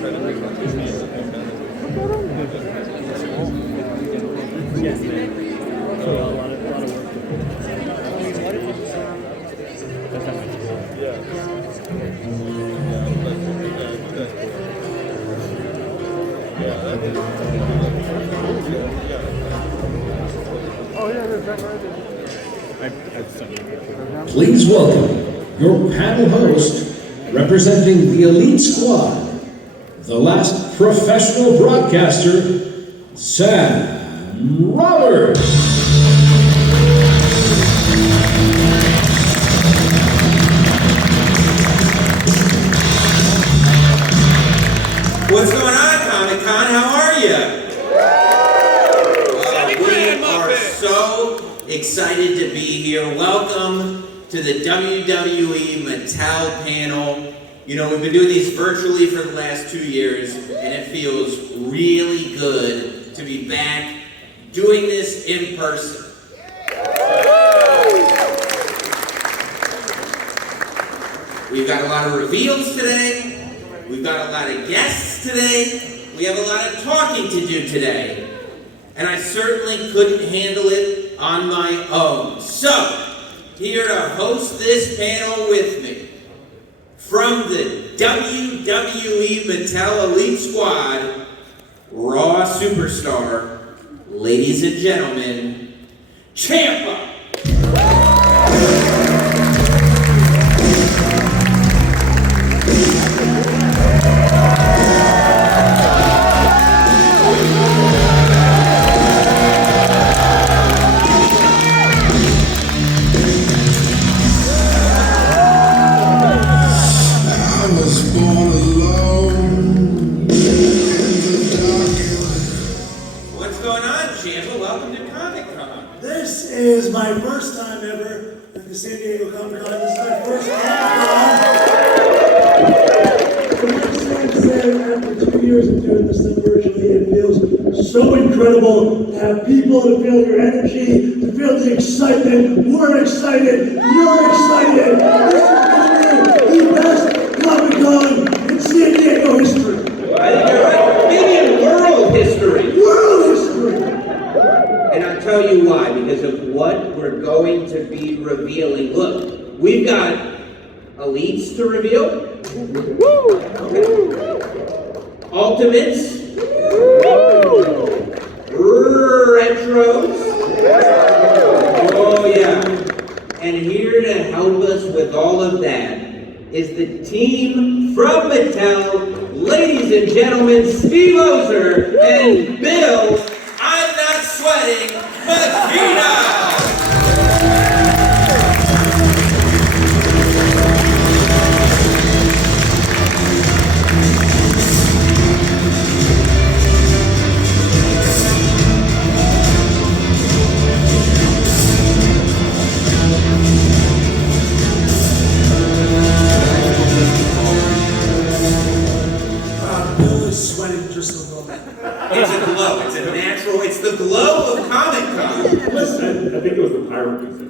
Please welcome your panel host, representing the Elite Squad, the last professional broadcaster, Sam Roberts. What's going on, Comic-Con? How are you? We are so excited to be here. Welcome to the WWE Mattel panel. You know, we've been doing these virtually for the last 2 years, and it feels really good to be back doing this in person. We've got a lot of reveals today. We've got a lot of guests today. We have a lot of talking to do today. And I certainly couldn't handle it on my own. So, here to host this panel with me, from the WWE Mattel Elite Squad, Raw Superstar, ladies and gentlemen, Ciampa! This is my first time ever at the San Diego Comic-Con. This is my first Comic-Con. After 2 years of doing this thing virtually, it feels so incredible to have people to feel your energy, to feel the excitement. We're excited. You're excited. This is going to be the best Comic-Con in San Diego history. I think you're right. Maybe in world history. World history. And I'll tell you why, because of what we're going to be revealing. Look, we've got Elites to reveal. Ultimates. Retros. Oh yeah. And here to help us with all of that is the team from Mattel. Ladies and gentlemen, Steve Ozer and Bill, I'm not sweating, Miekina! Bill is sweating just a little bit. It's a glow, it's a natural, it's the glow of Comic-Con. Listen, I think it was the pirate music.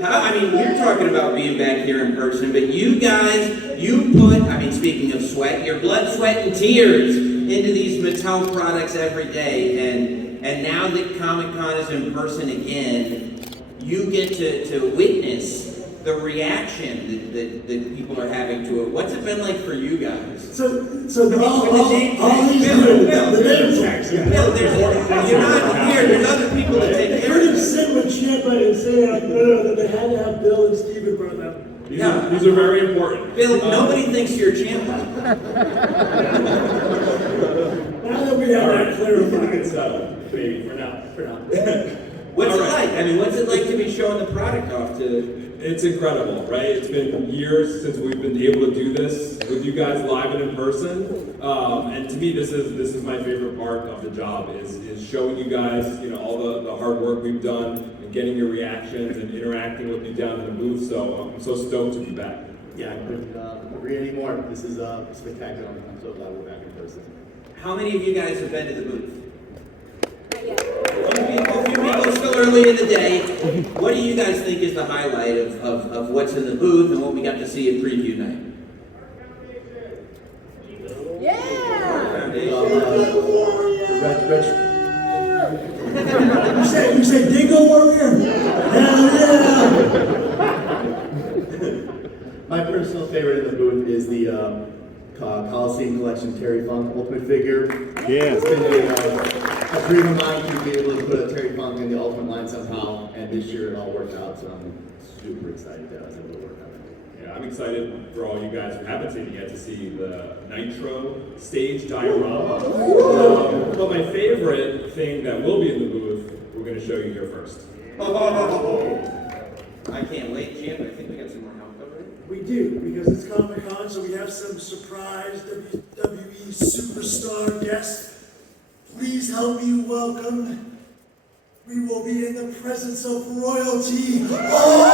I mean, we're talking about being back here in person, but you guys, you put, I mean, speaking of sweat, your blood, sweat, and tears into these Mattel products every day, and now that Comic-Con is in person again, you get to witness the reaction that people are having to it. What's it been like for you guys? So all these the name tags. Bill, you're not here. There's other people to take They care couldn't of. sit with Ciampa and say that they had to have Bill and Steven for them. These are very important. Bill, nobody thinks you're Ciampa. Now that we have that We clarified. can settle, maybe, for now. What's All it right. like? I mean, what's it like to be showing the product off to? It's incredible, right? It's been years since we've been able to do this with you guys live and in person. And to me, this is my favorite part of the job is showing you guys, you know, all the hard work we've done and getting your reactions and interacting with you down in the booth. So I'm so stoked to be back. Yeah, I couldn't agree anymore. This is spectacular. I'm so glad we're back in person. How many of you guys have been to the booth? A few people, it's still early in the day. What do you guys think is the highlight of what's in the booth and what we got to see at preview night? Coliseum Collection Terry Funk Ultimate figure. Yeah. It's been a dream of mine to be able to put a Terry Funk in the Ultimate line somehow, and this year it all worked out, so I'm super excited that I was able to work on it. Yeah, I'm excited for all you guys who haven't seen it yet to see the Nitro stage diorama. But my favorite thing that will be in the booth, we're going to show you here first. I can't wait, Jim. I think we got some more help over it. We do, because it's Comic-Con, so we have some surprise WWE Superstar guests. Please help me welcome. We will be in the presence of royalty. Oh,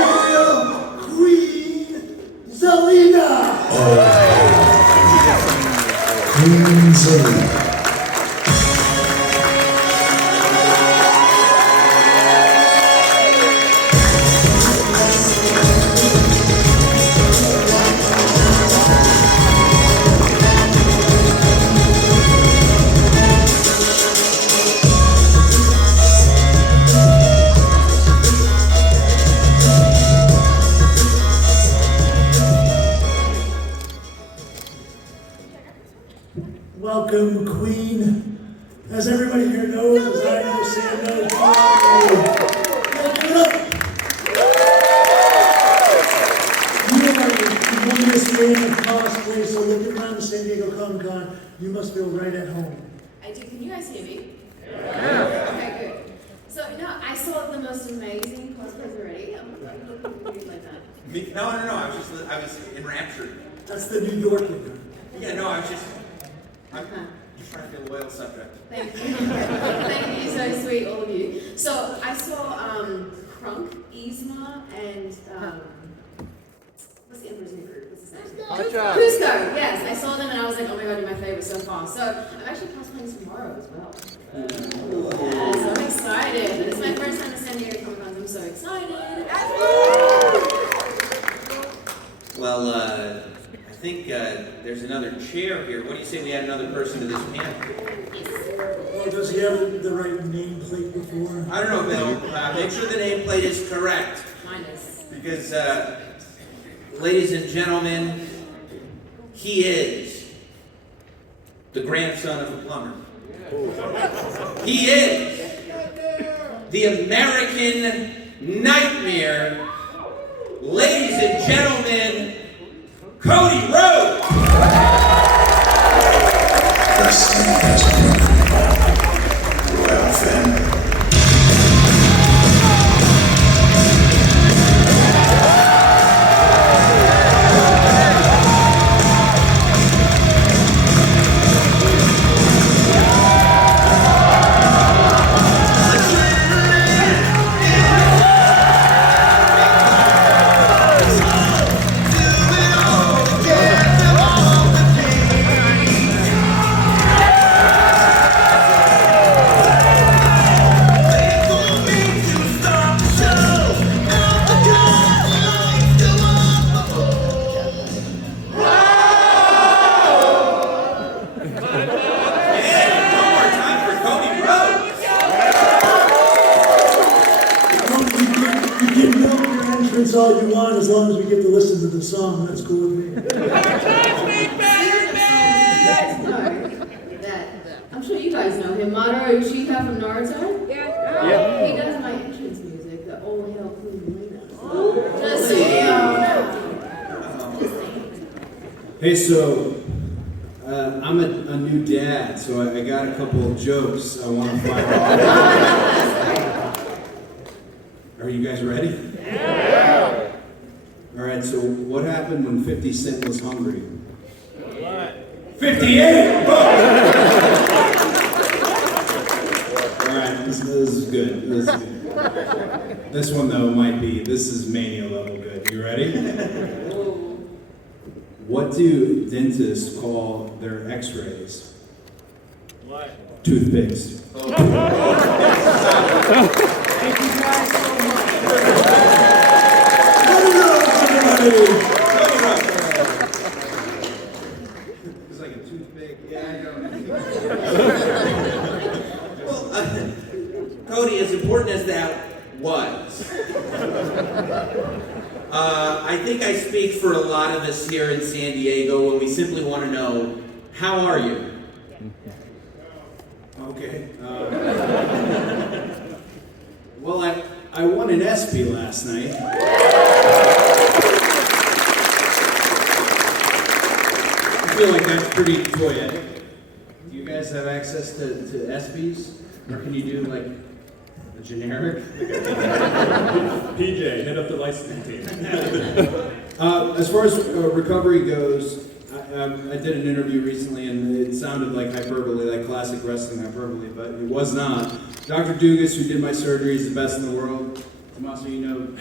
royal Queen Zelina! Queen Zelina. Welcome, Queen. As everybody here knows, as I know, Sam knows, give it up. You are the tremendous fan of cosplay, so looking around the San Diego Comic-Con, you must feel right at home. I do. Can you guys hear me? Yeah. Okay, good. So, I saw the most amazing cosplays already. I'm looking at you like that. No. I was enraptured. That's the New York in there. Yeah, no, I'm just trying to be a loyal subject. Thank you. Thank you, so sweet, all of you. So, I saw Crunk, Yzma, and what's the Emperor's New Group? What's his name? Cusco, yes. I saw them and I was like, oh my god, you're my favorite so far. So, I'm actually cosplaying tomorrow as well. Yeah, so I'm excited. It's my first time to San Diego Comic-Con. I'm so excited. Well, I think there's another chair here. What do you say we add another person to this panel? Well, does he have the right nameplate before? I don't know, Bill. Make sure the nameplate is correct. Mine is. Because, ladies and gentlemen, he is the grandson of a plumber. He is the American Nightmare. Ladies and gentlemen, Cody Rhodes! Wrestling has been royal family. All you want, as long as we get to listen to the song, that's cool with me. I'm sure you guys know him, Madara Uchiha from Naruto. Yeah. He does my entrance music, the All Hail Queen Zelina. Just so you know. Just saying. Hey, so I'm a new dad, so I got a couple of jokes I want to fire off. Are you guys ready? Yeah. All right, so what happened when 50 Cent was hungry? What? 58! All right, this is good. This is good. This one, though, this is mania level good. You ready? What do dentists call their x-rays? What? Toothpicks. Thank you guys so much. It's like a toothpick. Yeah, I know. Well, Cody, as important as that was, I think I speak for a lot of us here in San Diego when we simply want to know, how are you? Okay. Well, I won an ESPY last night. I feel like that's pretty toyetic. Do you guys have access to ESPYs? Or can you do like a generic? PJ, head up the licensing team. As far as recovery goes, I did an interview recently and it sounded like hyperbole, like classic wrestling hyperbole, but it was not. Dr. Dugas, who did my surgery, is the best in the world. Tommaso, you know him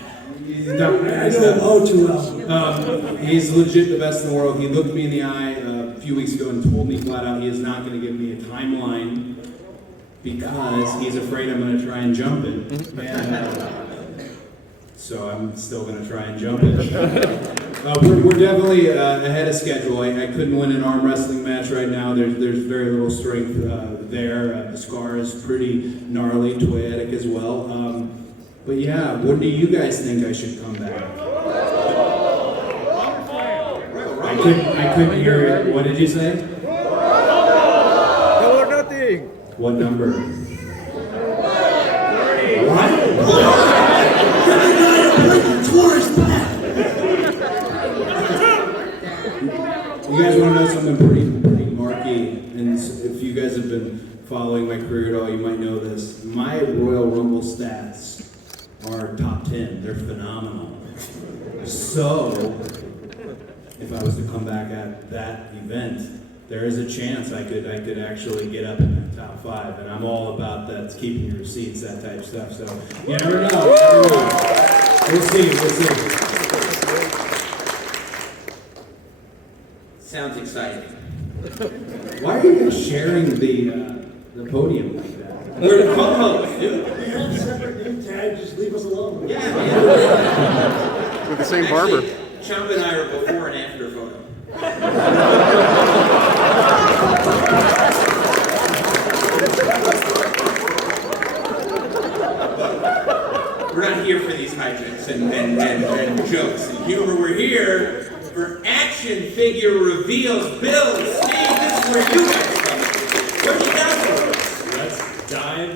all too well. He's legit the best in the world. He looked me in the eye a few weeks ago and told me flat out he is not going to give me a timeline because he's afraid I'm going to try and jump it. And, so I'm still going to try and jump it. We're definitely ahead of schedule. I couldn't win an arm wrestling match right now. There's very little strength there. The scar is pretty gnarly, toyetic as well. But yeah, when do you guys think I should come back? I couldn't hear it. What did you say? No or nothing. What number? What? You guys want to know something pretty marky? And if you guys have been following my career at all, you might know this. My Royal Rumble stats are top 10. They're phenomenal. So, if I was to come back at that event, there is a chance I could actually get up in the top 5, and I'm all about that, keeping your receipts, that type of stuff. So you never know. We'll see. Sounds exciting. Why are you guys sharing the podium like that? We're the co-hosts, dude. We have separate name tags, just leave us alone. Yeah, man. With the same barber. Ciampa and I are before and after photo. We're not here for these hijinks and jokes and humor. We're here for action figure reveals. Bill, Steve, this is where you guys come. What do you got for us? Let's dive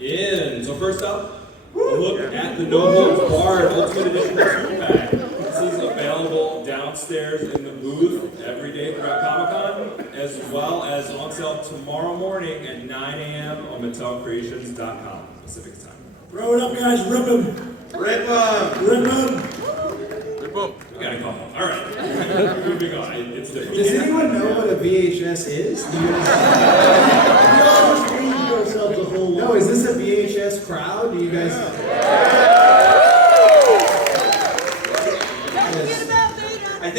in. So first up, a look at the No Holds Barred Ultimate Edition 2-pack. This is available downstairs in the booth every day throughout Comic-Con, as well as on sale tomorrow morning at 9 a.m. on MattelCreations.com Pacific time. Throw it up, guys. Rip him. Rip 'em. Rip him. Boom. We got a couple. All right. Moving on. It's different. Does anyone know what a VHS is? Do you guys... We all just aged ourselves a whole lot. No, is this a VHS crowd? Do you guys... I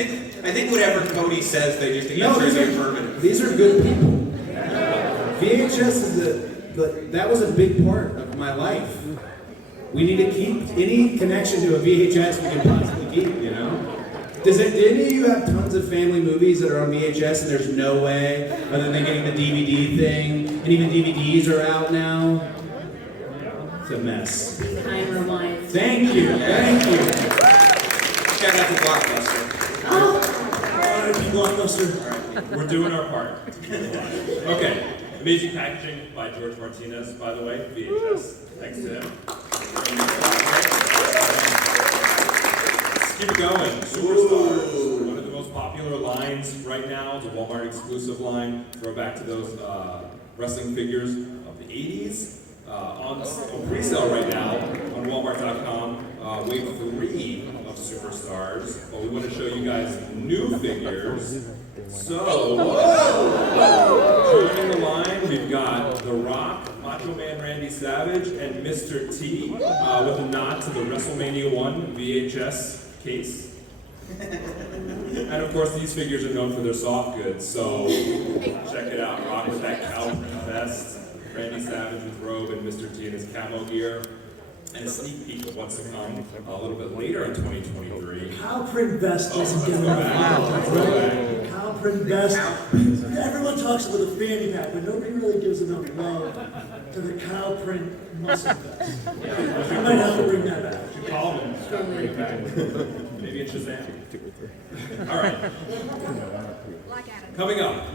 think whatever Cody says, they just answer the affirmative. These are good people. VHS is that was a big part of my life. We need to keep any connection to a VHS we can possibly keep, you know? Did any of you have tons of family movies that are on VHS and there's no way other than getting the DVD thing? And even DVDs are out now? It's a mess. Time rewind. Thank you. Shout out to Blockbuster. R.I.P. Blockbuster. We're doing our part. Okay. Amazing packaging by George Martinez, by the way, VHS. Thanks to him. Let's keep it going. Superstar. One of the most popular lines right now. It's a Walmart exclusive line. Throwback to those wrestling figures of the 80s. On pre-sale right now on Walmart.com. Wave 3 of Superstars. But we want to show you guys new figures. So, joining the line, we've got The Rock, Macho Man Randy Savage, and Mr. T, with a nod to the WrestleMania 1 VHS case. And of course, these figures are known for their soft goods, so check it out. Rock with that cow vest, Randy Savage with robe, and Mr. T in his camo gear. And a sneak peek of what's to come a little bit later in 2023. Cow print vest doesn't get enough love, right? Cow print vest. Everyone talks about the fanny pack, but nobody really gives enough love to the cow print muscle vest. I might have to bring that back. Call them. Maybe in Shazam. All right. Coming up.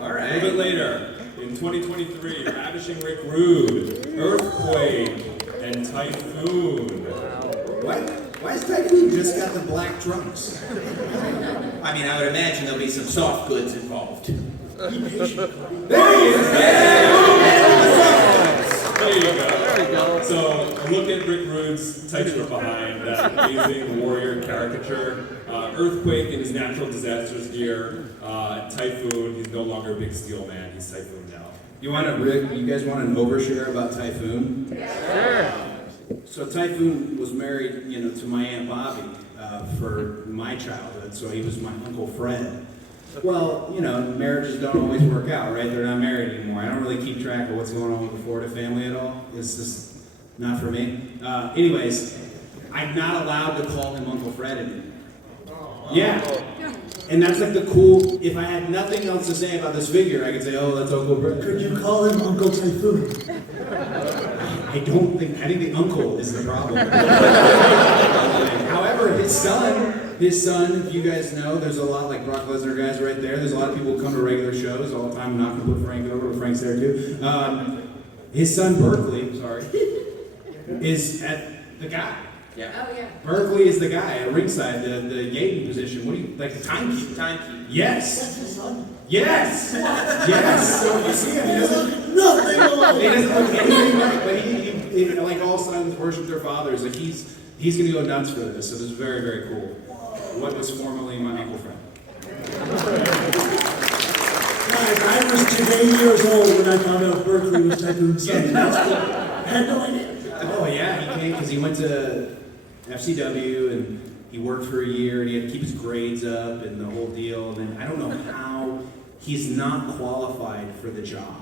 All A right. little bit later, in 2023, Ravishing Rick Rude, Earthquake, and Typhoon. Why is Typhoon just got the black trunks? I mean, I would imagine there'll be some soft goods involved. There you go. So, a look at Rick Rude's Tights from Behind, that amazing warrior caricature. Earthquake in his natural disasters gear. Typhoon, he's no longer a big steel man, he's Typhoon now. You guys want an overshare about Typhoon? Sure. So Typhoon was married, to my Aunt Bobby for my childhood, so he was my Uncle Fred. Well, marriages don't always work out, right? They're not married anymore. I don't really keep track of what's going on with the Florida family at all. It's just not for me. Anyways, I'm not allowed to call him Uncle Fred anymore. Yeah. And that's like the cool, if I had nothing else to say about this figure, I could say, oh, that's Uncle Fred. Could you call him Uncle Typhoon? I think the uncle is the problem. However, his son, if you guys know, there's a lot like Brock Lesnar guys right there. There's a lot of people who come to regular shows all the time. I'm not going to put Frank over, but Frank's there too. His son, Berkeley, is at the guy. Yeah. Oh, yeah. Berkeley is the guy at ringside, the gating position. What do you, like the timekeeper? Timekeeper. Yes. That's his son. Yes. Yes. So you see him, he doesn't Nothing alone. He doesn't look anything like, but he like all sons worship their fathers. Like he's gonna go nuts for this. So this is very, very cool. What was formerly my Uncle Fred. Guys, I was 8 years old when I found out Berkeley was Typhoon's son. That's cool. I had no idea. Oh yeah, he came because he went to FCW and he worked for a year and he had to keep his grades up and the whole deal. And then I don't know how he's not qualified for the job.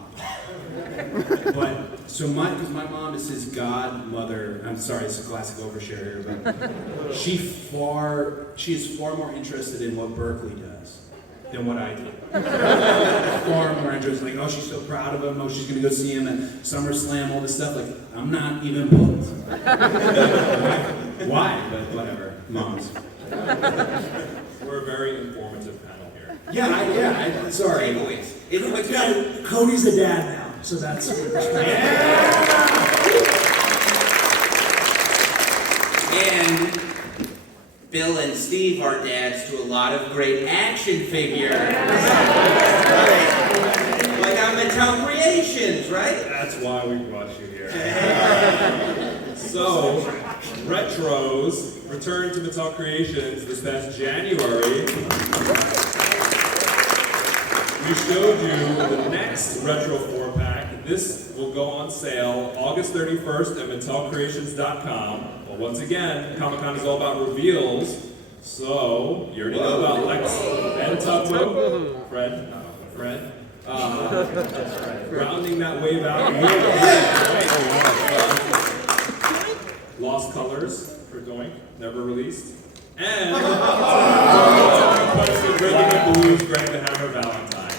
But so because my mom is his godmother. I'm sorry, it's a classic overshare here, but she is far more interested in what Berkeley does than what I do. Far more interested. Like, oh, she's so proud of him. Oh, she's gonna go see him at SummerSlam. All this stuff. Like, I'm not even booked. Why? But whatever. Moms. We're a very informative panel here. Yeah. Sorry. Takeaways. Yeah, Cody's a dad now, so that's And Bill and Steve are dads to a lot of great action figures. Like on Mattel Creations, right? That's why we brought you here. So, Retros returned to Mattel Creations this past January. We showed you the next Retro 4-pack. This will go on sale August 31st at MattelCreations.com. But once again, Comic-Con is all about reveals. So, you already know about Lex and Tugboat. Fred. Rounding that wave out. Lost Colors for Doink, never released. And requested Rhythm and Blues, Greg the Hammer Valentine.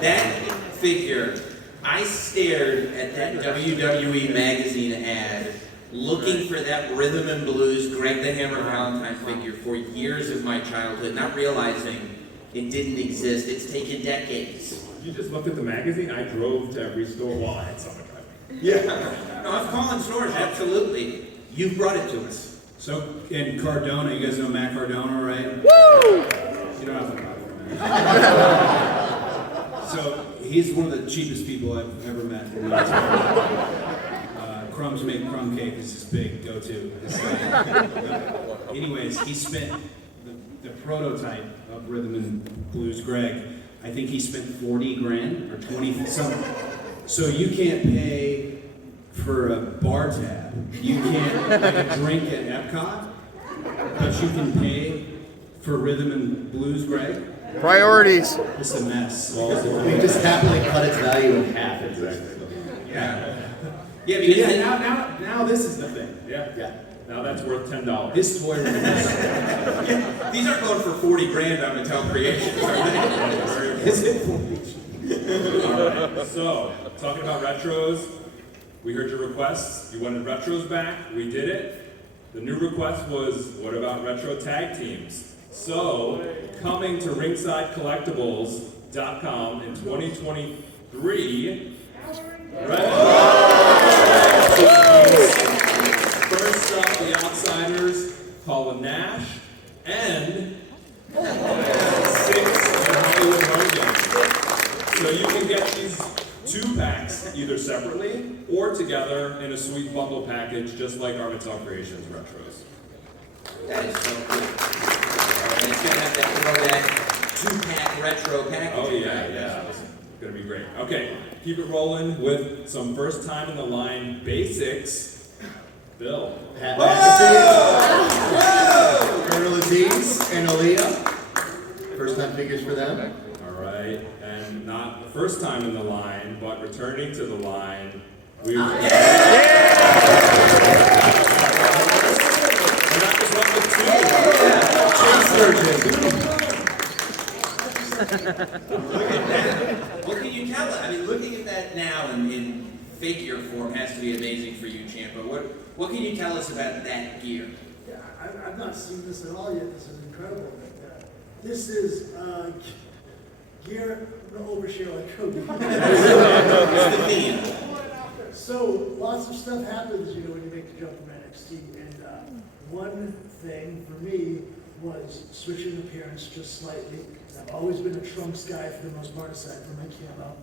That figure, I stared at that WWE magazine ad looking for that Rhythm and Blues Greg the Hammer Valentine figure for years of my childhood, not realizing it didn't exist. It's taken decades. You just looked at the magazine? I drove to every store while I had someone drive me. Yeah. No, I've called stores, absolutely. You've brought it to us. So in Cardona, you guys know Matt Cardona, right? Woo! You don't have to talk about him. So he's one of the cheapest people I've ever met. Crumbs make crumb cake is his big go-to. Anyways, he spent the prototype of Rhythm and Blues Greg. I think he spent 40 grand or 20 something. So you can't pay for a bar tab. You can't like a drink at Epcot, but you can pay for Rhythm and Blues Greg. Priorities. It's a mess. We just happily cut its value in half. Yeah. Yeah, because Yeah, now this is the thing. Yeah. Now that's worth $10. This toy was these aren't going for 40 grand on Mattel Creations, are they? is it Alright, so, talking about retros, we heard your requests. You wanted retros back. We did it. The new request was, what about retro tag teams? So, coming to ringsidecollectibles.com in 2023, first up, the Outsiders, Colin Nash, and 6 Hollywood Hogan. So you can get these 2 packs either separately or together in a sweet bundle package, just like our Mattel Creations Retros. That is so cool. And it's gonna have that 2-pack retro package. Oh yeah. It's gonna be great. Okay, keep it rolling with some first time in the line basics. Bill. Colonel Aziz and Aaliyah. First time figures for them. All right, and not the first time in the line, but returning to the line. We and that was Look at that. What can you tell us? I mean, looking at that now in figure form has to be amazing for you, Ciampa. What can you tell us about that gear? Yeah, I've not seen this at all yet. This is incredible. This is gear to overshare like Cody. What's the theme? So lots of stuff happens, when you make the jump from NXT. And one thing for me was switching appearance just slightly. I've always been a Trunks guy for the most part, aside from my camo.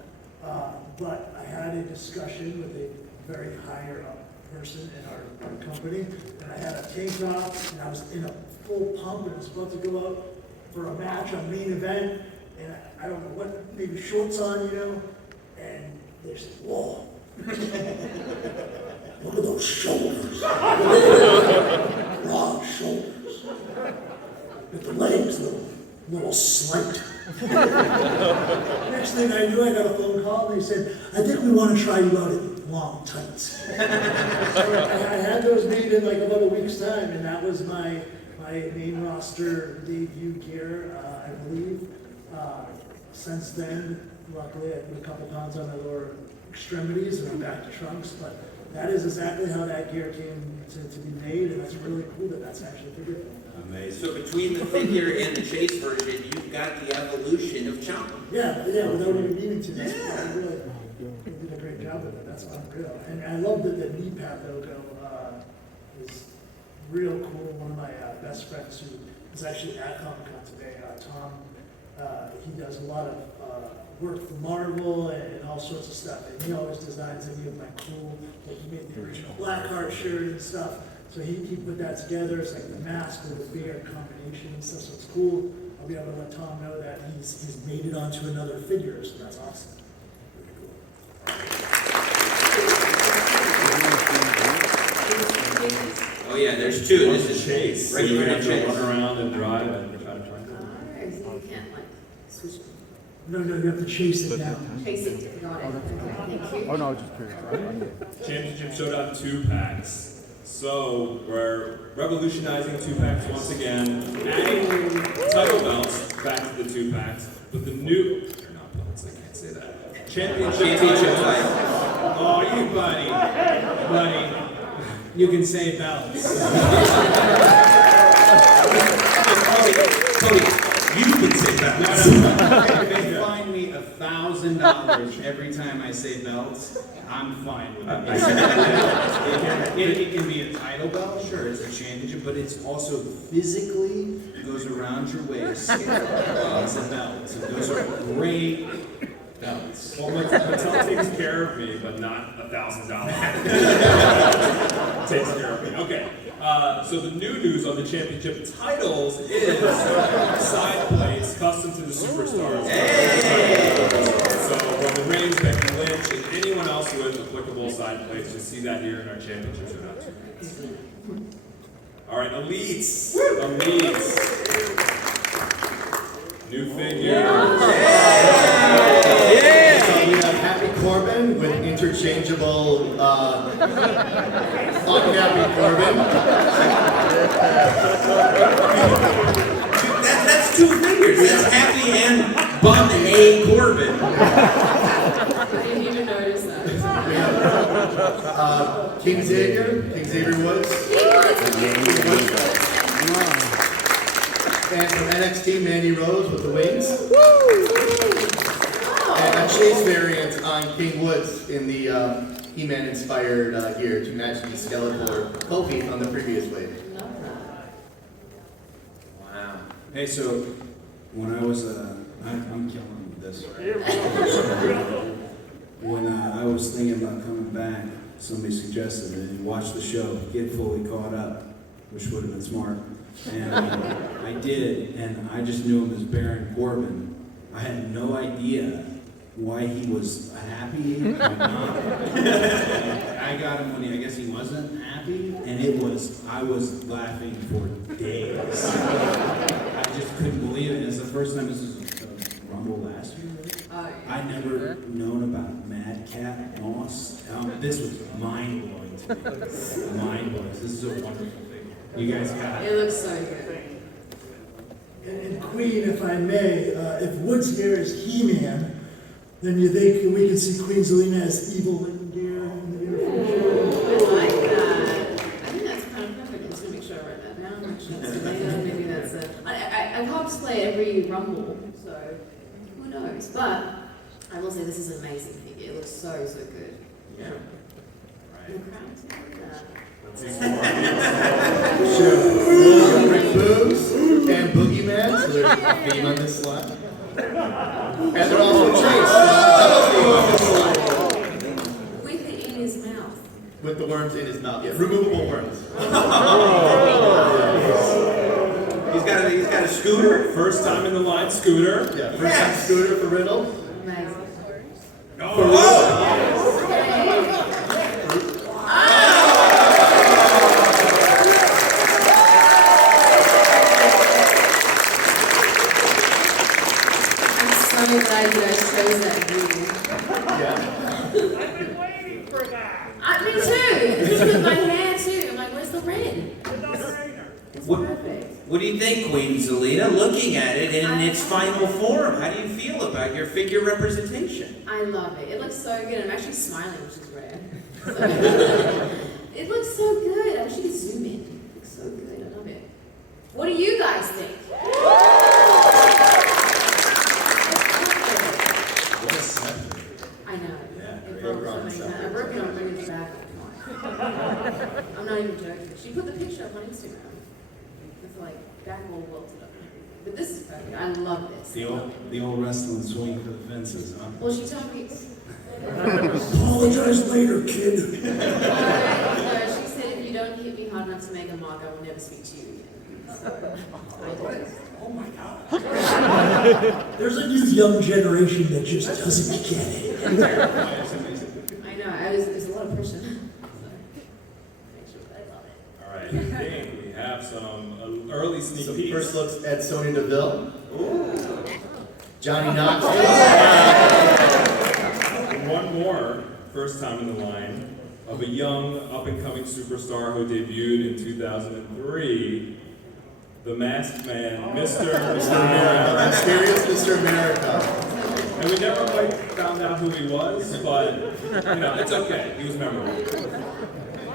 But I had a discussion with a very higher up person in our company, and I had a tank top, and I was in a full pump, and I was about to go out for a match on main event, and I don't know what, maybe shorts on, and they said, whoa, look at those shoulders, broad shoulders, with the legs, little slight. Next thing I knew, I got a phone call, and they said, I think we want to try you out in long tights. I had those made in like about a week's time, and that was my main roster debut gear, I believe. Since then, luckily, I put a couple pounds on my lower extremities, and I'm back to Trunks, but that is exactly how that gear came to be made, and that's really cool that that's actually figured out. Amazing. So between the figure and the chase version, you've got the evolution of Ciampa. Yeah, without even needing to. That's really, they did a great job with it. That's unreal. And I love that the knee pad logo is real cool. One of my best friends who is actually at Comic-Con today, Tom, he does a lot of work for Marvel and all sorts of stuff. And he always designs any of my cool, like he made the original Blackheart shirt and stuff. So he put that together. It's like the mask with the beard combination and stuff. So it's cool. I'll be able to let Tom know that he's made it onto another figure. So that's awesome. Really cool. Oh yeah, there's 2. This is chase. So regular you have to chase. run around and drive and try to find it. So you can't switch. No, you have to chase it down. Chase it. Got it. Okay, thank you. Oh no, just curious. Championship Showdown 2 packs. So we're revolutionizing 2 packs once again, adding title belts back to the 2 packs, but the new, they're not belts, I can't say that. Championship title. Oh, you buddy. You can say belts. Cody, you can say that. If they find me $1,000 every time I say belts, I'm fine with it. It can be a title belt, sure, it's a championship, but it's also physically goes around your waist. It's a belt. So those are great belts. Well, Mattel takes care of me, but not $1,000. Takes care of me. Okay. So the new news on the championship titles is side plates custom to the Superstars. Hey! So Roman Reigns, Becky Lynch, and anyone else with applicable side plates, you'll see that here in our championship showdown. All right, Elites. Elites. New figure. So we have Happy Corbin with interchangeable unhappy Corbin. That's 2 figures. That's Happy and Bum A. Corbin. I didn't even notice that. We have King Xavier Woods. And from NXT, Mandy Rose with the wings. And a chase variant on King Woods in the He-Man inspired gear to match the Skeletor Kofi on the previous wave. Wow. Hey, so when I was, I'm killing with this. When I was thinking about coming back, somebody suggested that you watch the show, get fully caught up, which would have been smart. And I did, and I just knew him as Baron Corbin. I had no idea why he was happy or not. I got him when I guess he wasn't happy, and I was laughing for days. I just couldn't believe it. It's the first time this was Rumble last year. I'd never known about Madcap Moss. This was mind-blowing to me. Mind-blowing. This is a wonderful thing. You guys got it. It looks so good. And Queen, if I may, if Woods here is He-Man, then you think we can see Queen Zelina as Evil Lynn Gear in the near future? I like that. I think that's kind of perfect. I'm just gonna make sure I write that down. Actually, so maybe that's it. I cosplay every Rumble, so who knows? But I will say this is an amazing figure. It looks so good. Yeah. And the crown too. Sure. Rick Boogs and Boogeyman, so there's a theme on this slide. And they're also chased. With it in his mouth. With the worms in his mouth. Yeah, removable worms. He's got a scooter. First time in the line, Scooter. Yeah, first time scooter for Riddle. Amazing. I'm glad you guys chose that video. Yeah. I've been waiting for that. Me too. This is with my hair too. I'm like, where's the red? It's perfect. What do you think, Queen Zelina? Looking at it in its final form, how do you feel about your figure representation? I love it. It looks so good. I'm actually smiling, which is rare. It looks so good. I wish you could zoom in. It looks so good. I love it. What do you guys think? I know. Yeah, It broke so many times. I broke it on bringing it back. I'm not even joking. She put the picture up on Instagram. It's like back all welted up. But this is perfect. I love this. The old wrestling swing for the fences, huh? Well, she told me. Apologize later, kid. No, she said if you don't hit me hard enough to make a mark, I will never speak to you again. So, I did. Oh my God. There's a new young generation that just doesn't get it. I know. There's a lot of pressure. Make sure I love it. All right, I think we have some early sneak Some peeks. first looks at Sonya Deville. Johnny Knoxville. One more first time in the line of a young up-and-coming superstar who debuted in 2003, the Masked Man, Mr. America. Mysterious Mr. America. And we never quite found out who he was, but it's okay. He was memorable.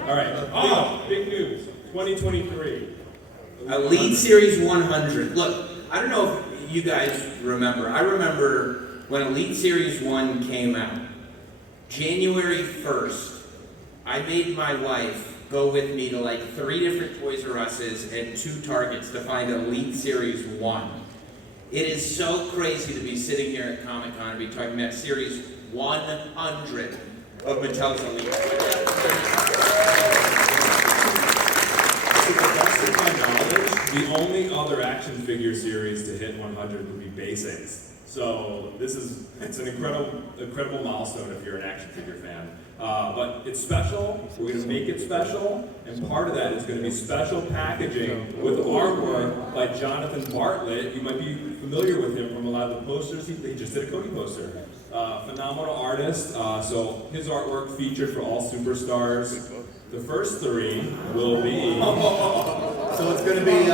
All right. Big news. 2023. Elite Series 100. Look, I don't know if you guys remember. I remember when Elite Series 1 came out. January 1st, I made my wife go with me to like 3 different Toys R Us's and 2 Targets to find Elite Series 1. It is so crazy to be sitting here at Comic-Con and be talking about Series 100 of Mattel's Elite Squad. To the best of my knowledge, the only other action figure series to hit 100 would be Basics. So it's an incredible milestone if you're an action figure fan. But it's special. We're going to make it special, and part of that is going to be special packaging with artwork by Jonathan Bartlett. You might be familiar with him from a lot of the posters. He just did a Cody poster. Phenomenal artist. So his artwork featured for all superstars. The first 3 will be. So it's going to be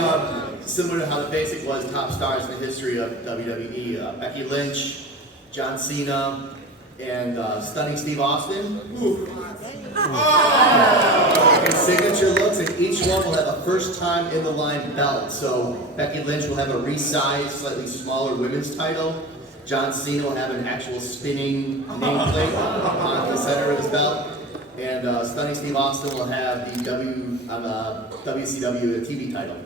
similar to how the Basic was, top stars in the history of WWE. Becky Lynch, John Cena, and Stunning Steve Austin. And signature looks, and each one will have a first time in the line belt. So Becky Lynch will have a resized, slightly smaller women's title. John Cena will have an actual spinning nameplate on the center of his belt. And Stunning Steve Austin will have the WCW TV title.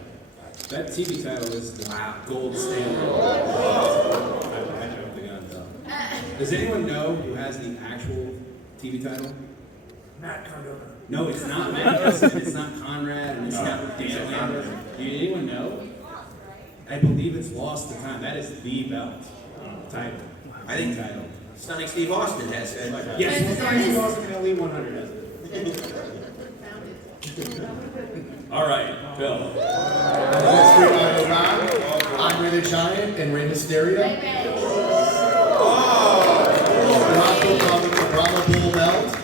That TV title is the gold standard. I jumped the gun. Does anyone know who has the actual TV title? Matt Cardona. No, it's not Matt. It's not Conrad, and it's not Dan Lambert. Do anyone know? I believe it's lost to time. That is the belt title. I think title. Stunning Steve Austin has it. Yes, Stunning Steve Austin and Elite 100 has it. All right, Bill. Mystery Idol Rock, Andre the Giant, and Rey Mysterio. Rock will come with the Brahma Bull belt.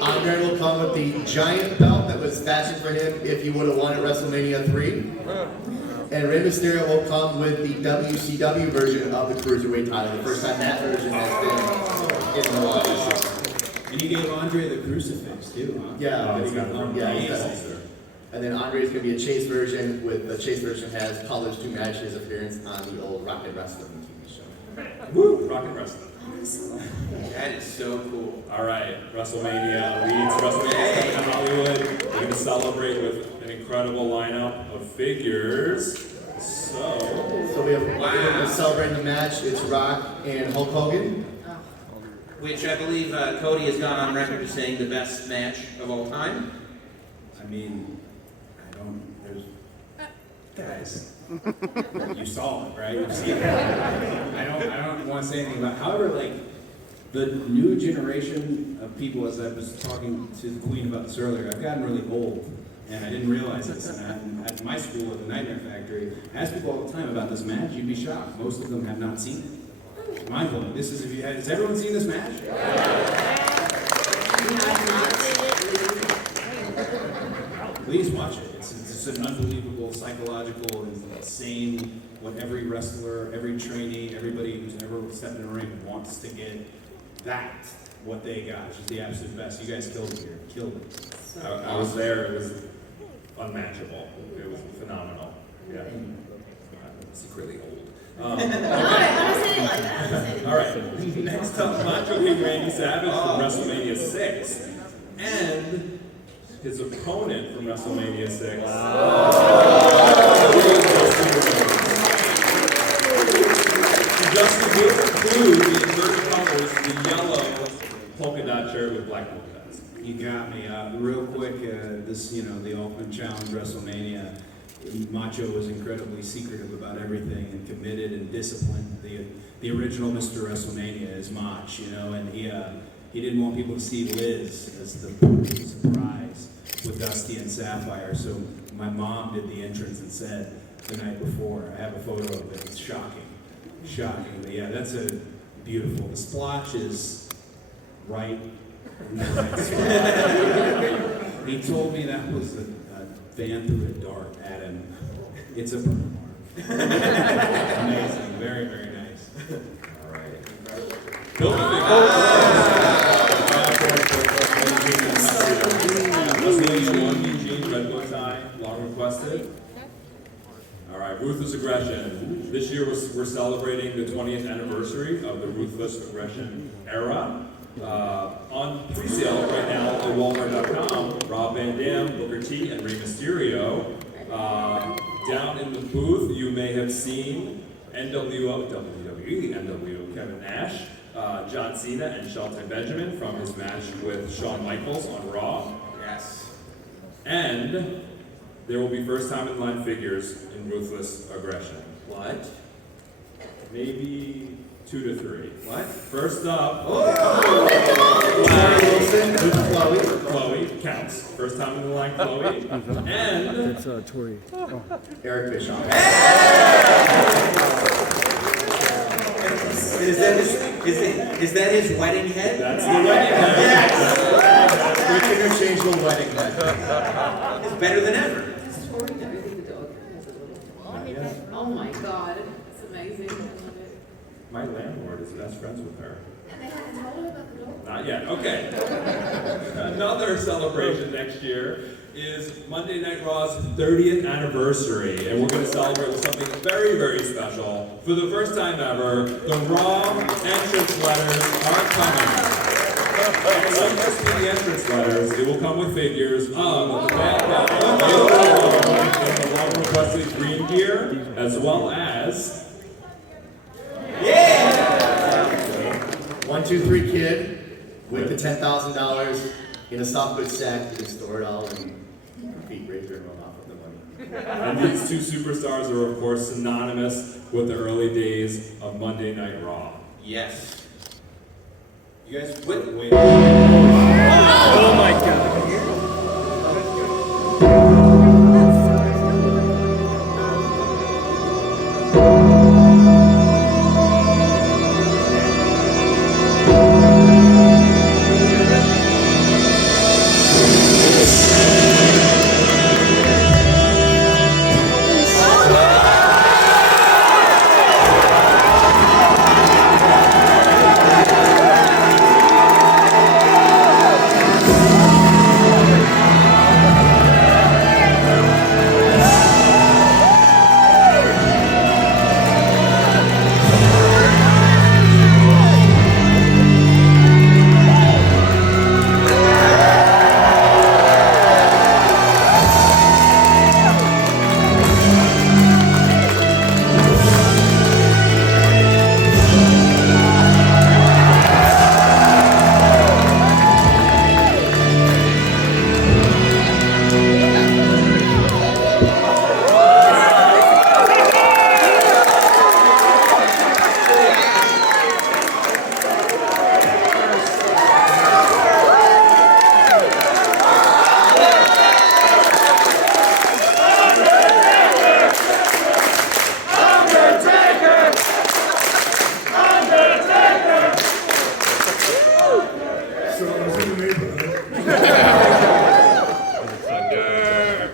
Andre will come with the giant belt that was fashioned for him if he would have won at WrestleMania 3. And Rey Mysterio will come with the WCW version of the Cruiserweight title. The first time that version has been in the line. And you gave Andre the crucifix too, huh? Yeah, He's got amazing. And then Andre's going to be a chase version. With the chase version has colors to match his appearance on the old Rocket Wrestling TV show. Woo! Rocket Wrestling. That is so cool. All right, WrestleMania leads. WrestleMania in Hollywood. We're going to celebrate with an incredible lineup of figures. So we're celebrating the match. It's Rock and Hulk Hogan. Which I believe Cody has gone on record as saying the best match of all time. I mean, guys, you saw it, right? You've seen it. I don't want to say anything about it. However, like, the new generation of people, as I was talking to the Queen about this earlier, I've gotten really old, and I didn't realize this. And at my school at the Nightmare Factory, I ask people all the time about this match. You'd be shocked. Most of them have not seen it. Mind blowing. Has everyone seen this match? Please watch it. It's an unbelievable psychological and insane what every wrestler, every trainee, everybody who's ever stepped in a ring wants to get what they got, which is the absolute best. You guys killed it here. Killed it. I was there. It was unmatchable. It was phenomenal. Yeah. I'm secretly old. No, I don't say it like that. All right. Next up, Macho King Randy Savage from WrestleMania 6. And his opponent from WrestleMania 6. Just to include the inverted colors, the yellow polka dot shirt with black polka dots. You got me. Real quick, the Ultimate Challenge WrestleMania, Macho was incredibly secretive about everything and committed and disciplined. The original Mr. WrestleMania is Mach, and he didn't want people to see Liz as the surprise with Dusty and Sapphire. So my mom did the entrance and said the night before, I have a photo of it. It's shocking. But yeah, that's a beautiful. The splotch is right in the right spot. He told me that was a fan threw a dart at him. It's a burn mark. Amazing. Very, very nice. All right. WrestleMania 1 Eugene Red Bow tie, long requested. All right, Ruthless Aggression. This year we're celebrating the 20th anniversary of the Ruthless Aggression era. On pre-sale right now at Walmart.com, Rob Van Dam, Booker T, and Rey Mysterio. Down in the booth, you may have seen WWE Kevin Nash, John Cena, and Shelton Benjamin from his match with Shawn Michaels on Raw. Yes. And there will be first-time in line figures in Ruthless Aggression. What? Maybe 2 to 3. What? First up, Chloe counts. First time in the line, Chloe. And That's Tori. Eric Bischoff. Is that his wedding head? that's the wedding head. Yes! Quick interchangeable wedding head. It's better than ever. Does Tori know who the dog has a little? Oh my god, it's amazing. I love it. My landlord is best friends with her. And they haven't told her about the door? Not yet. Okay. Another celebration next year is Monday Night Raw's 30th anniversary, and we're going to celebrate with something very, very special. For the first time ever, the Raw entrance letters are coming. And it won't just be the entrance letters, it will come with figures of the bad guy in the long-requested green gear, as well as... 1, 2, 3 kid with the $10,000 in a soft goods sack. You can store it all and feet right there and run off with the money. And these two superstars are, of course, synonymous with the early days of Monday Night Raw. Yes. You guys wait. Oh my god.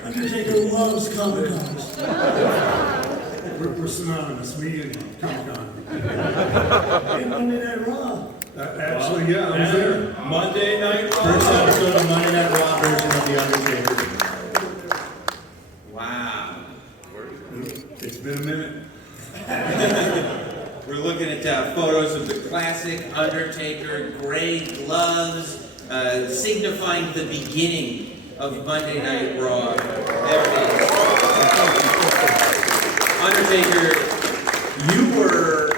Undertaker loves Comic Cons. We're synonymous, me and Comic Con. Hey, Monday Night Raw. Actually, yeah, I was there. Monday Night Raw. First episode of Monday Night Raw version of The Undertaker. Wow. It's been a minute. We're looking at photos of the classic Undertaker, gray gloves, signifying the beginning of Monday Night Raw. There it is. Undertaker, you were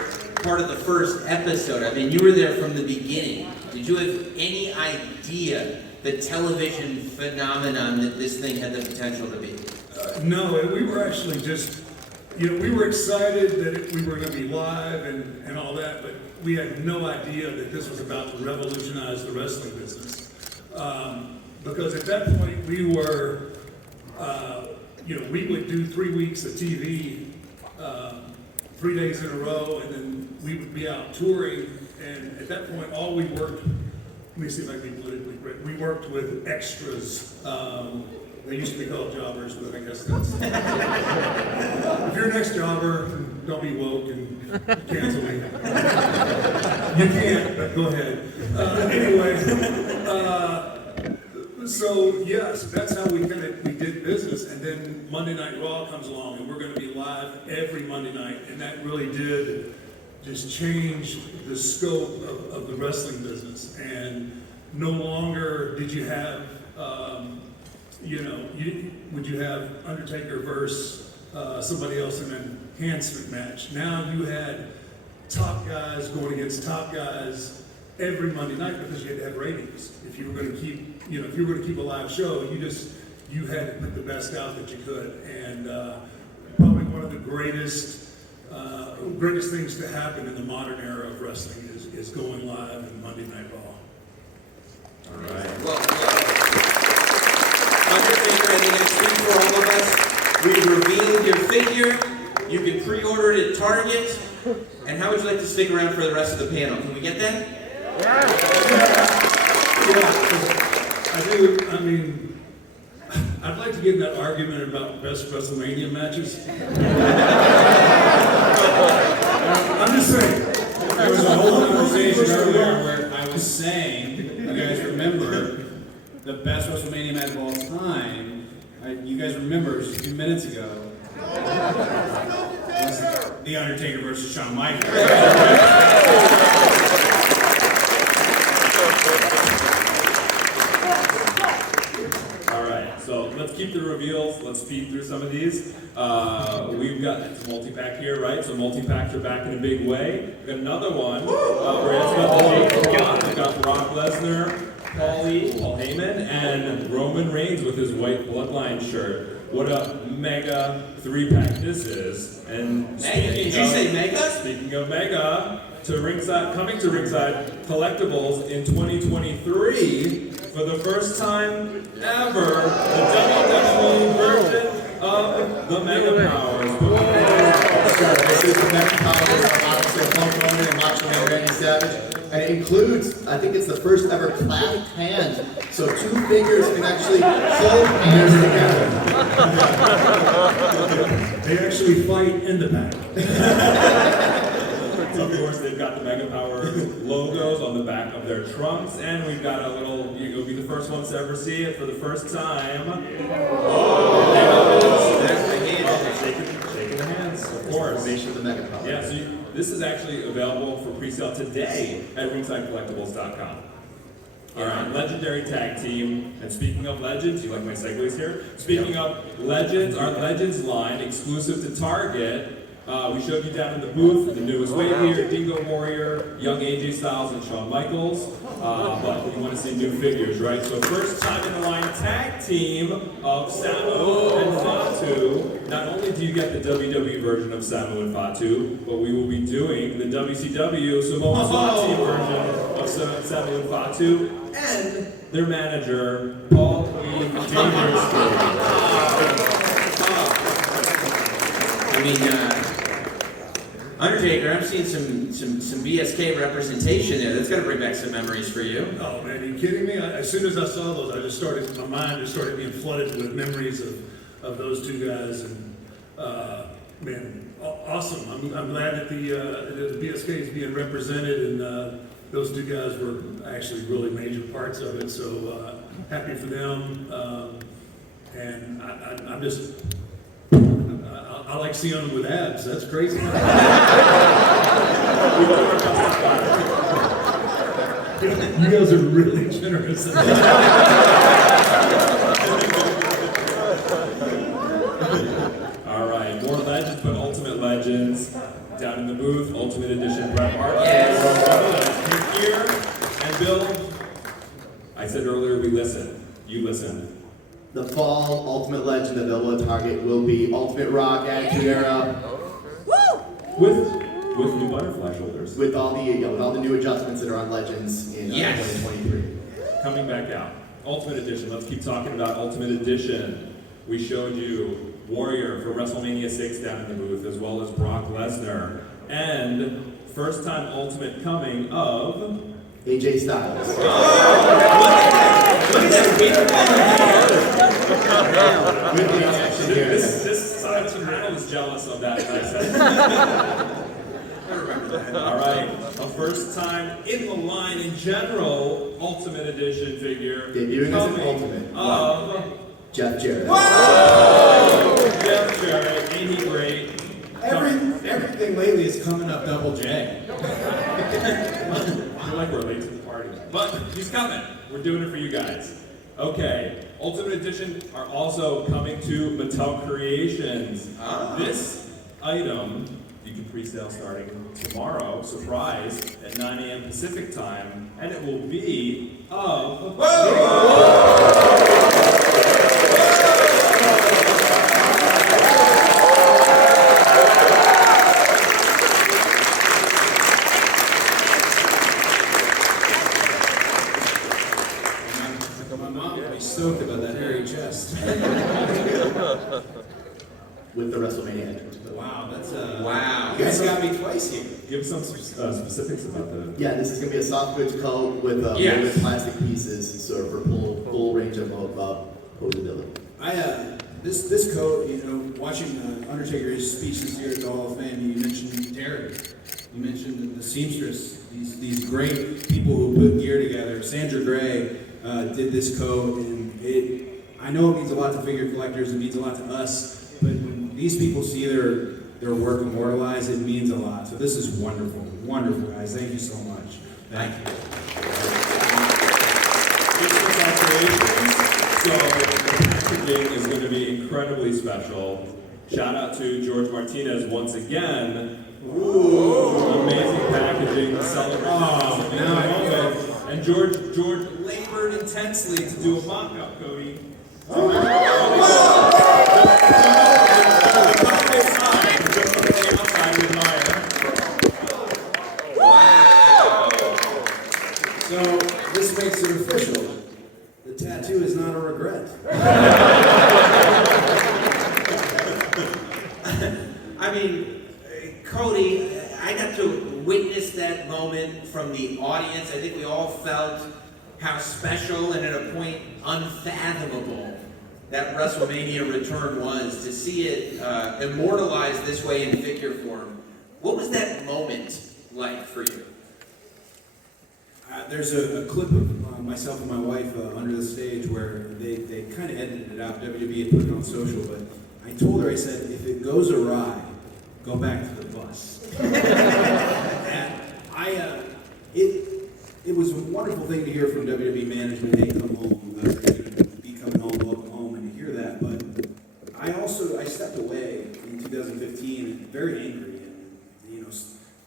part of the first episode. I mean, you were there from the beginning. Did you have any idea the television phenomenon that this thing had the potential to be? No, we were actually just, we were excited that we were going to be live and all that, but we had no idea that this was about to revolutionize the wrestling business. Because at that point we were, we would do 3 weeks of TV, 3 days in a row, and then we would be out touring. And at that point, all we worked, let me see if I can be politically correct, we worked with extras. They used to be called jobbers, but I guess that's... If you're an ex-jobber, don't be woke and cancel me. You can't, but go ahead. Anyway, so yes, that's how we did business. And then Monday Night Raw comes along, and we're going to be live every Monday night, and that really did just change the scope of the wrestling business. And no longer did you have, would you have Undertaker versus somebody else in an enhancement match. Now you had top guys going against top guys every Monday night because you had to have ratings. If you were going to keep, if you were going to keep a live show, you had to put the best out that you could. And probably one of the greatest things to happen in the modern era of wrestling is going live in Monday Night Raw. All right. Well, Undertaker, I think it's free for all of us. We revealed your figure. You can pre-order it at Target. And how would you like to stick around for the rest of the panel? Can we get that? Yeah, I do. I mean, I'd like to get in that argument about best WrestleMania matches. I'm just saying. There was a whole conversation earlier where I was saying, you guys remember, the best WrestleMania match of all time. You guys remember just a few minutes ago. Was The Undertaker versus Shawn Michaels. So let's keep the reveals. Let's speed through some of these. We've got it's multi-pack here, right? So multi-packs are back in a big way. We've got another one where it's got the Jake Young. We've got Brock Lesnar, Paul Heyman, and Roman Reigns with his white bloodline shirt. What a mega 3-pack this is. And Did you say mega? Speaking of mega, coming to Ringside Collectibles in 2023 for the first time ever, the WWE version of the Mega Powers. This is the Mega Powers, obviously Hulk Hogan and Macho Man Randy Savage. And it includes, I think it's the first ever clasped hand. So 2 fingers can actually hold hands together. They actually fight in the back. Of course, they've got the Mega Power logos on the back of their trunks, and we've got a little, you'll be the first ones to ever see it for the first time. Shaking the hands, of course. Nation of the Mega Power. Yeah, so this is actually available for pre-sale today at ringsidecollectibles.com. All right, legendary tag team. And speaking of legends, you like my segues here? Speaking of legends, our Legends line, exclusive to Target. We showed you down in the booth the newest wave here, Dingo Warrior, Young AJ Styles, and Shawn Michaels. But you want to see new figures, right? So first time in the line tag team of Samu and Fatu. Not only do you get the WWE version of Samu and Fatu, but we will be doing the WCW Samoa Swati version of Samu and Fatu and their manager, Paul E. Dangerously. I mean, Undertaker, I'm seeing some BSK representation there. That's got to bring back some memories for you. Oh man, are you kidding me? As soon as I saw those, my mind just started being flooded with memories of those 2 guys, and man, awesome. I'm glad that the BSK is being represented, and those 2 guys were actually really major parts of it. So happy for them, and I'm just. I like seeing them with abs. That's crazy. You guys are really generous. All right, more legends, but ultimate legends. Down in the booth, Ultimate Edition Bret Hart. Yes. Here. And Bill, I said earlier we listen. You listen. The fall Ultimate Legend available at Target will be Ultimate Rock Attitude Era. With new butterfly shoulders. With all the new adjustments that are on Legends in 2023. Coming back out. Ultimate Edition. Let's keep talking about Ultimate Edition. We showed you Warrior for WrestleMania 6 down in the booth, as well as Brock Lesnar. And first time Ultimate coming of AJ Styles. Look at that This side of the panel is jealous of that nice set. I remember that. All right, a first time in the line in general, Ultimate Edition figure. Debuting as an Ultimate. Of Jeff Jarrett. Whoa! Jeff Jarrett, ain't he great? Everything lately is coming up double J. I feel like we're late to the party. But he's coming. We're doing it for you guys. Okay, Ultimate Edition are also coming to Mattel Creations. This item, you can pre-sale starting tomorrow, surprise, at 9 a.m. Pacific time, and it will be of... My mom would be stoked about that hairy chest. With the WrestleMania entrance. Wow, that's Wow. You guys got me twice here. Give some specifics about the... Yeah, this is going to be a soft goods coat with with plastic pieces, so for full range of posability. This coat, watching Undertaker's speeches here at the Hall of Fame, you mentioned Derek. You mentioned the seamstress, these great people who put gear together. Sandra Gray did this coat, and I know it means a lot to figure collectors, it means a lot to us, but when these people see their work immortalized, it means a lot. So this is wonderful, wonderful, guys. Thank you so much. Thank you. So the packaging is going to be incredibly special. Shout out to George Martinez once again. Ooh, amazing packaging, celebrating and George labored intensely to do a mock-up, Cody. So this makes it official. The tattoo is not a regret. I mean, Cody, I got to witness that moment from the audience. I think we all felt how special and at a point unfathomable that WrestleMania return was. To see it immortalized this way in figure form. What was that moment like for you? There's a clip of myself and my wife under the stage where they kind of edited it out. WWE had put it on social, but I told her, I said, if it goes awry, go back to the bus. And it was a wonderful thing to hear from WWE management. Hey, come home, you're going to be coming home, welcome home, and to hear that. But I stepped away in 2015 very angry, and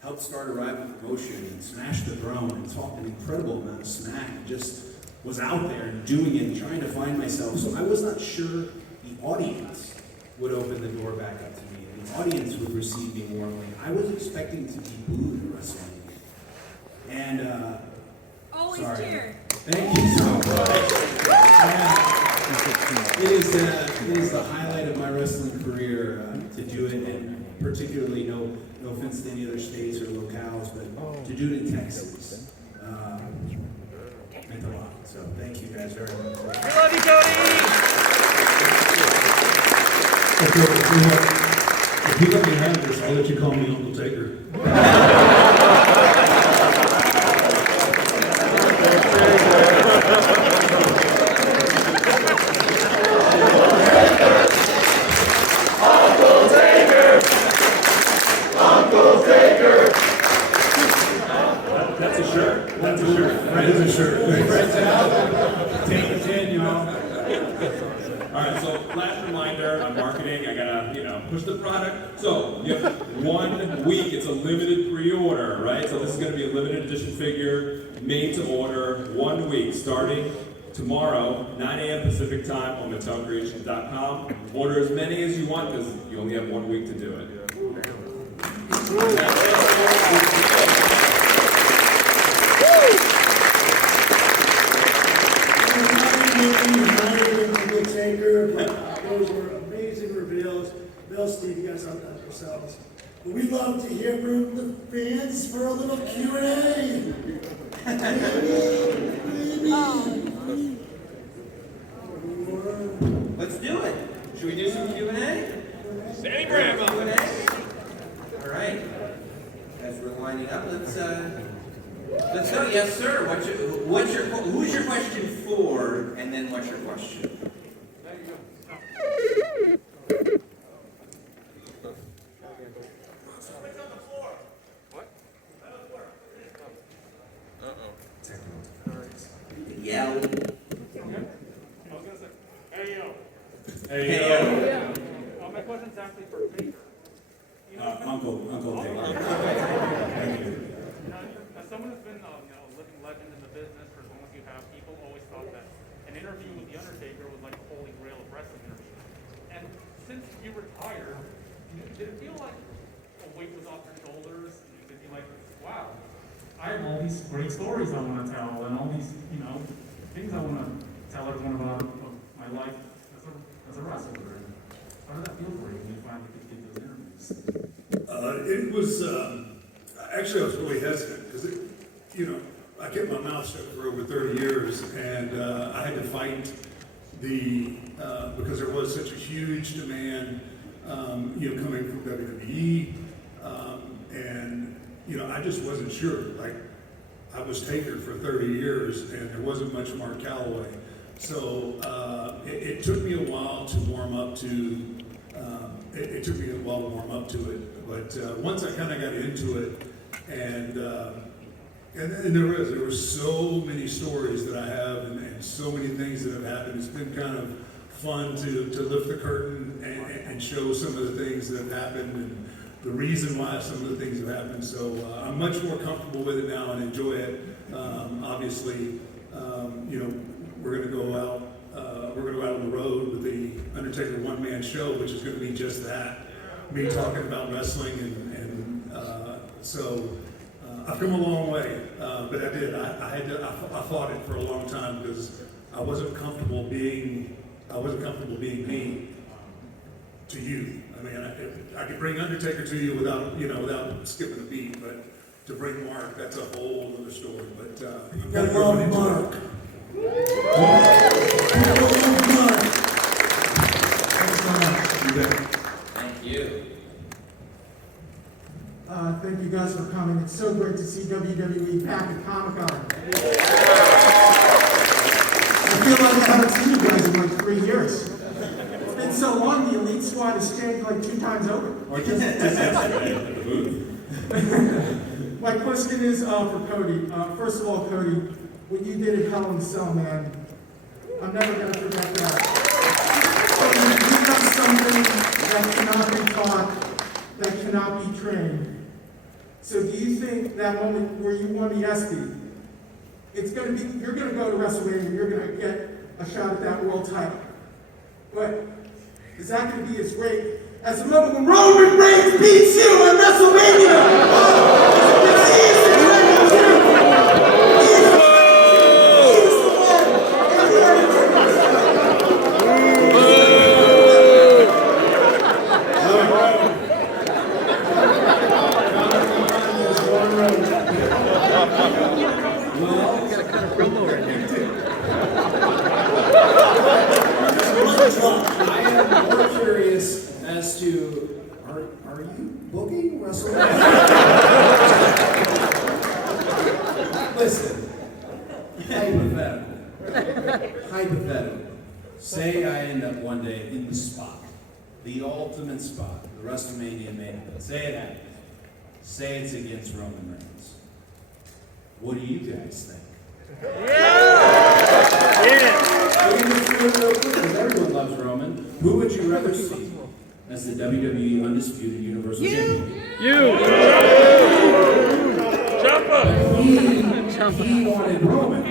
helped start a rival promotion and smashed the throne and talked an incredible amount of smack and just was out there and doing it and trying to find myself. So I was not sure the audience would open the door back up to me. The audience would receive me warmly. I was expecting to be booed at WrestleMania. And, always sorry. cheer. Thank you so much. It is the highlight of my wrestling career to do it, and particularly no offense to any other states or locales, but to do it in Texas meant a lot. So thank you guys very much. We love you, Cody! If you let me have this, I'll let you call me Uncle Taker. That's a shirt. That's a shirt. That is a shirt. Take the 10, y'all. All right, so last reminder on marketing, I gotta, push the product. So you have 1 week, it's a limited pre-order, right? So this is gonna be a limited edition figure, made to order, 1 week, starting tomorrow, 9 a.m. Pacific time on MattelCreations.com. Order as many as you want, because you only have 1 week to do it. Those were amazing reveals. Bill, Steve, you guys outdone yourselves. But we'd love to hear from the fans for a little Q&A. Let's do it. Should we do some Q&A? Danny Brand! Q&A? All right. As we're lining up, let's go. Yes, sir. Who's your question for, and then what's your question? Yell. I was gonna say, hey yo. Hey, My question's actually for Taker. Uncle Taker. Thank you. As someone who's been a living legend in the business for as long as you have, people always thought that an interview with The Undertaker was like the holy grail of wrestling interviews. And since you retired, did it feel like a weight was off your shoulders? Did you like, wow, I have all these great stories I want to tell and all these, things I want to tell everyone about my life as a wrestler. How did that feel for you when you finally could get those interviews? It was, actually I was really hesitant because, I kept my mouth shut for over 30 years and I had to fight because there was such a huge demand, coming from WWE and, I just wasn't sure. Like, I was Taker for 30 years, and there wasn't much Mark Calloway. So it took me a while to warm up to. It took me a while to warm up to it, but once I kind of got into it, and there were so many stories that I have, and so many things that have happened. It's been kind of fun to lift the curtain and show some of the things that have happened and the reason why some of the things have happened. So I'm much more comfortable with it now and enjoy it. Obviously, we're going to go out. We're going to go out on the road with the Undertaker one-man show, which is going to be just that. Me talking about wrestling, and so I've come a long way. But I did. I fought it for a long time because I wasn't comfortable being me to you. I mean, I could bring Undertaker to you without skipping a beat, but to bring Mark, that's a whole other story. But I'm I gonna go love into Mark. it. You bet. Thank you. Thank you guys for coming. It's so great to see WWE back at Comic-Con. I feel like I haven't seen you guys in like 3 years. It's been so long, the Elite Squad has changed like 2 times over. Or just yesterday at the booth. My question is for Cody. First of all, Cody, what you did at Hell in a Cell, man, I'm never going to forget that. You've done something that cannot be taught, that cannot be trained. So do you think that moment where you won the ESPY, you're going to go to WrestleMania, you're going to get a shot at that world title. But is that going to be as great as the moment when Roman Reigns beats you at WrestleMania? I am more curious as to, are you booking WrestleMania? Listen, hypothetical. Say I end up one day in the spot, the ultimate spot, the WrestleMania main event. Say it happens. Say it's against Roman Reigns. What do you guys think? Everyone loves Roman. Who would you rather see as the WWE Undisputed Universal Champion? Ciampa! He wanted Roman.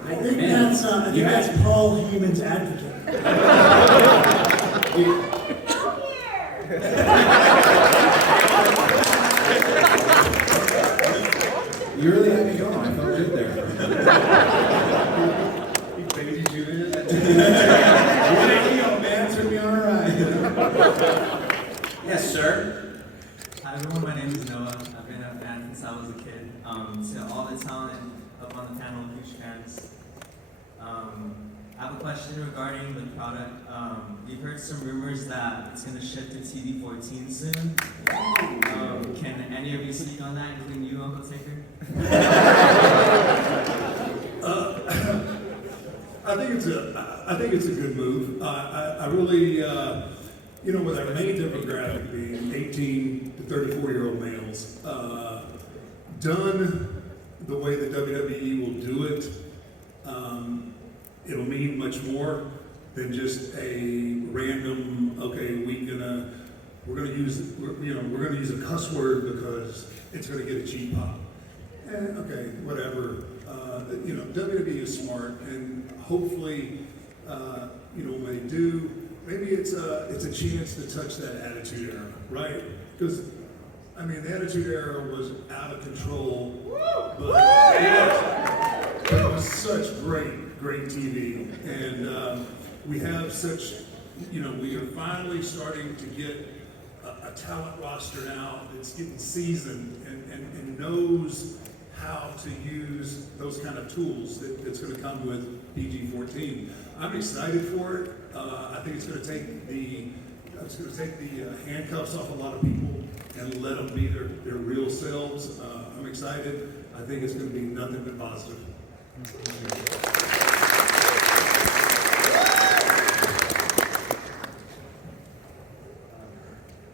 I think that's Paul Heyman's advocate. You really had me going. I felt good there. You baby Judas. Man, took me on a ride. Yes, sir. Hi everyone, my name is Noah. I've been a fan since I was a kid. To all the talent up on the panel, huge fans. I have a question regarding the product. We've heard some rumors that it's going to ship to TV14 soon. Can any of you speak on that, including you, Uncle Taker? I think it's a good move. I really, with our main demographic being 18 to 34-year-old males, done the way the WWE will do it, it'll mean much more than just a random. Okay, we're gonna use a cuss word because it's gonna get a cheap pop. And okay, whatever. WWE is smart, and hopefully, when they do, maybe it's a chance to touch that Attitude Era, right? Because the Attitude Era was out of control, but it was such great TV, and we have such, we are finally starting to get a talent roster now that's getting seasoned and knows how to use those kind of tools that's going to come with PG-14. I'm excited for it. I think it's going to take the it's going to take the handcuffs off a lot of people and let them be their real selves. I'm excited. I think it's going to be nothing but positive.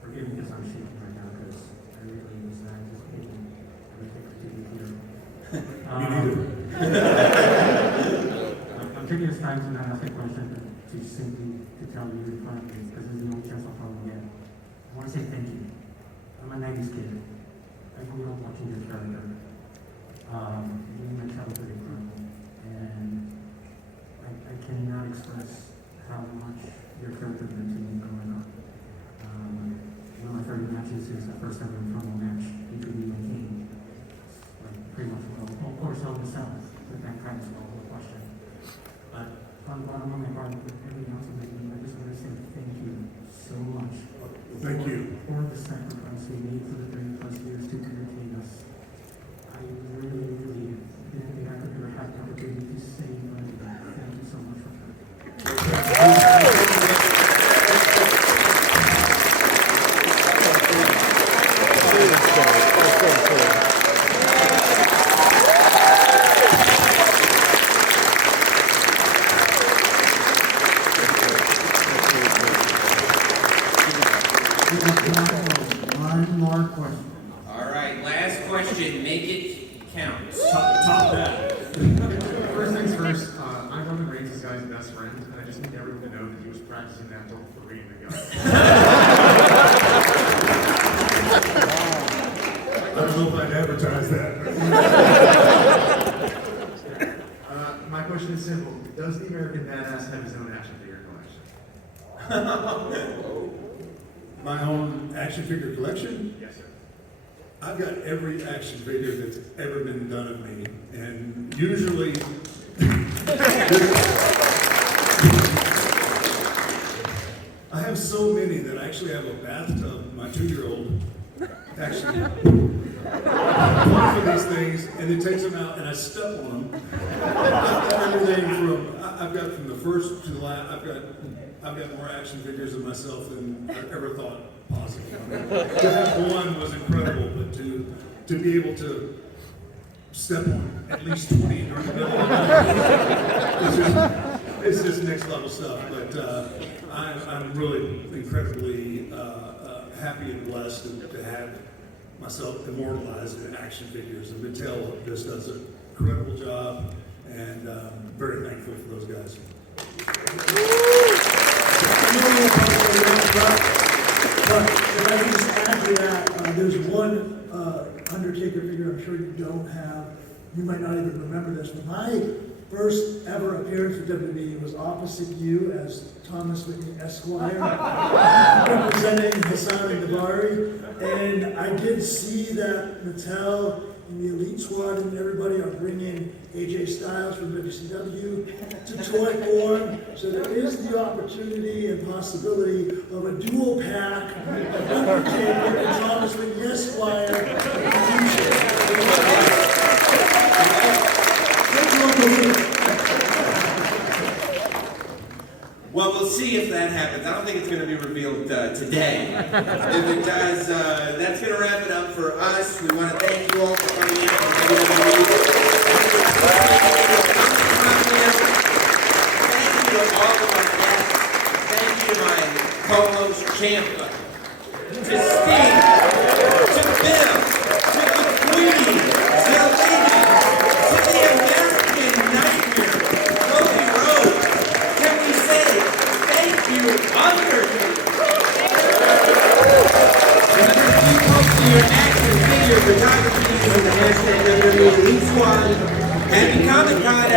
Forgive me because I'm shaking right now because I really was not anticipating everything to be here. Me neither. I'm taking this time to not ask a question, but to simply to tell you in front of me, because this is the only chance I'll probably get. I want to say thank you. I'm a 90s kid. I grew up watching your character. You and my childhood incredible. And I cannot express how much your character meant to me growing up. One of my favorite matches is the first ever promo match between you and King. Like pretty much well, of course, all the South, but that kind of well, no question. But on the bottom of my heart, with everything else I'm making, I just want to say thank you so much. Thank you. For the sacrifice you made for the 30+ years to entertain us. I really, really didn't think I could ever have the opportunity to say in front of you. Thank you so much for that. One more question. All right, last question. Make it count. Top that. First things first, I'm Roman Reigns' this guy's best friend, and I just need everyone to know that he was practicing that until Korean ago. I don't know if I'd advertise that. My question is simple. Does the American Badass have his own action figure collection? My own action figure collection? Yes, sir. I've got every action figure that's ever been done of me, and usually I have so many that I actually have a bathtub. My 2-year-old actually one for these things, and it takes them out, and I step on them. I've got everything I've got from the first to the last. I've got more action figures of myself than I ever thought possible. I mean, to have one was incredible, but to be able to step on at least 20 during the middle of the night, it's just next level stuff. But I'm really incredibly happy and blessed to have myself immortalized in action figures. And Mattel just does an incredible job, and very thankful for those guys. But if I can just add to that, there's one Undertaker figure I'm sure you don't have. You might not even remember this, but my first ever appearance with WWE was opposite you as Thomas Whitney Esquire, representing Hassan and Davari. And I did see that Mattel and the Elite Squad and everybody are bringing AJ Styles from WCW to toy form. So there is the opportunity and possibility of a dual pack of Undertaker and Thomas Whitney Esquire in the future. Well, we'll see if that happens. I don't think it's going to be revealed today. If it does, that's going to wrap it up for us. We want to thank you all for coming in from WWE. Thank you to all of our guests. Thank you to my co-host Ciampa, to Steve, to Bill, to the Queen, Zelina, to the American Nightmare, Cody Rhodes. Can we say thank you, Undertaker? Remember to keep posting your action figure photography using the hashtag WWE Elite Squad. Happy Comic-Con.